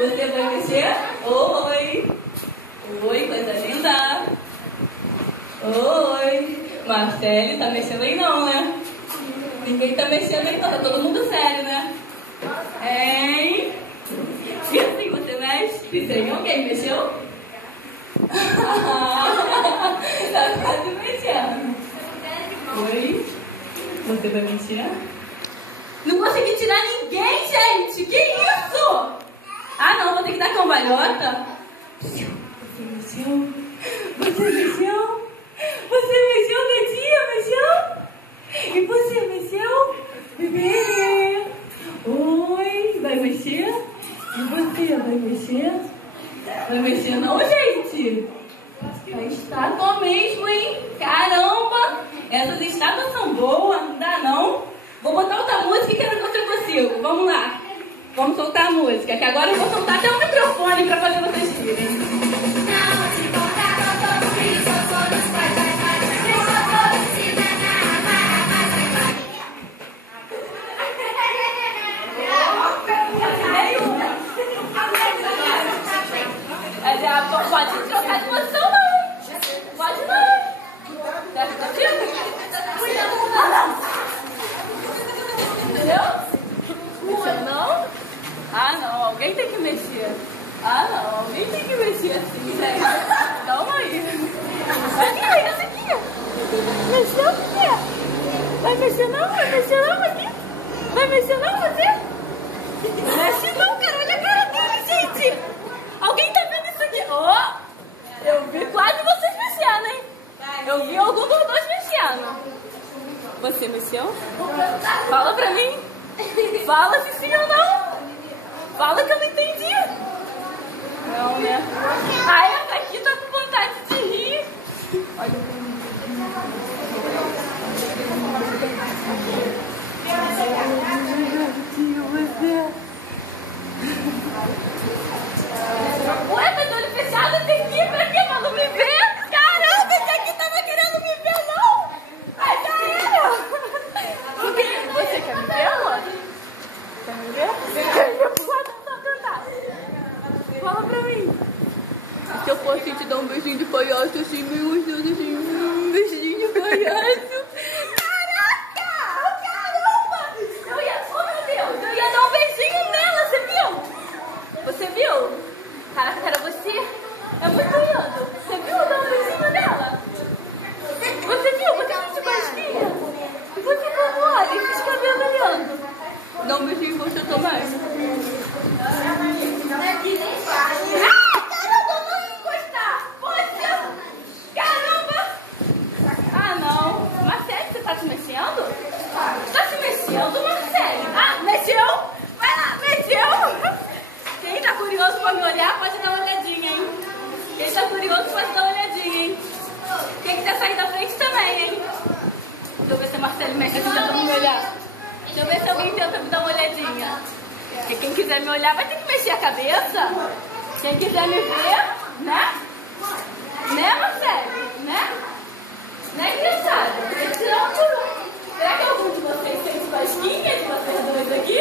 Você vai mexer? Oi. Oi, coisa linda. Oi. Marcele, tá mexendo aí não, né? Ninguém tá mexendo aí não, tá todo mundo sério, né? Hein? E assim, você mexe? Pisei em alguém, mexeu? Tá quase mexendo. Oi? Você vai mexer? Não consegui tirar ninguém, gente! Que isso? Ah, não, vou ter que dar cambalhota. Você mexeu? Você mexeu? Você mexeu, gatinha? Mexeu? E você mexeu? Bebê? Oi, vai mexer? E você vai mexer? Vai mexer não, gente? A estátua mesmo, hein? Caramba! Essas estátuas são boas, não dá não? Vou botar outra música e quero ver se eu consigo. Vamos lá. Vamos soltar a música, que agora eu vou soltar até o microfone pra fazer vocês virem. Pode trocar de posição, não. Pode não. Tá contigo? Entendeu? Mexeu não? Ah, não. Alguém tem que mexer. Ah, não. Alguém tem que mexer assim, gente. Calma aí. Aqui, essa aqui. Mexeu o quê? Vai mexer não? Vai mexer não aqui? Vai mexer não você? Mexe não, cara. Olha a cara dele, gente. Alguém tá vendo isso aqui? Oh, eu vi quase vocês mexendo, hein? Eu vi algum dos dois mexendo. Você mexeu? Fala pra mim. Fala se sim ou não. Fala que eu não entendi. Não, né? Ah, essa aqui tá com vontade de rir. Olha o ué, mas olho fechado tem que ir pra quê? Pra não me ver? Caramba, esse aqui tava querendo me ver, não! Ai, já era! Você quer me ver, amor? Quer me ver? Quer me ver? Só cantar. Fala pra mim. Se eu fosse te dar um beijinho de palhaço assim, meio gostoso assim, um beijinho de palhaço. Caraca! Caramba! Oh, meu Deus, eu ia dar um beijinho nela, você viu? Você viu? Caraca, era você? É muito lindo. Você viu dar um beijinho nela? Você viu? Você sentiu basquinha? E você como olha, esses cabelos olhando. Dá um beijinho em você também. Ah, caramba, não ia encostar. Você... Caramba. Ah, não. Marcele, você tá se mexendo? Tá se mexendo, Marcele? Ah, mexeu? Vai lá, mexeu? Quem tá curioso pra me olhar, pode dar uma olhadinha, hein? Quem tá curioso, pode dar uma olhadinha, hein? Quem quiser sair da frente também, hein? Deixa eu ver se a Marcele mexe aqui tentando me olhar. Deixa eu ver se alguém tenta me dar uma olhadinha. Porque quem quiser me olhar vai ter que mexer a cabeça. Quem quiser me ver, né? Né, Marcele? Né? Né, criançada? Vou tirar um por um. Será que algum de vocês sente basquinha de vocês dois aqui?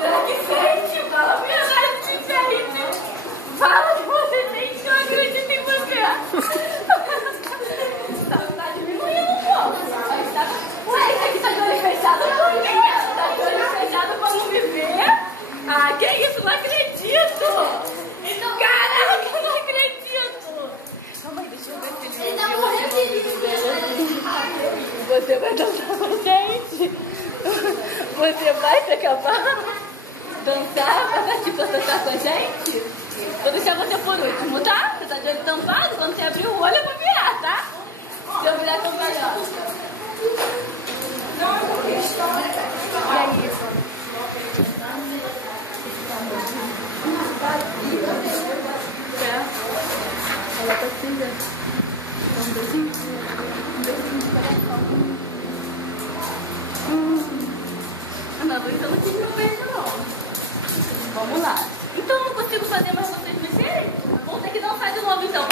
Será que sente? Fala a verdade, gente. Fala que você sente, eu acredito em você. Tá diminuindo um pouco. Ué, isso aqui tá de olho fechado por quê? Tá de olho fechado pra não me ver? Ah, que isso? Não acredito. Caraca, eu não acredito. Calma aí, deixa eu ver se ele tá morrendo. Você vai dançar com a gente? Você vai ser capaz? Dançar? Vai participar dançar com a gente? Vou deixar você por último, tá? Você tá de olho tampado? Quando você abrir o olho eu vou virar, tá? Se eu virar cambalhota. E aí? Ela tá cinza. Um beijinho? Um beijinho de coração. Não, então não quis meu beijo, não. Vamos lá. Então eu não consigo fazer mais vocês mexerem? Vamos ter que dançar de novo, então.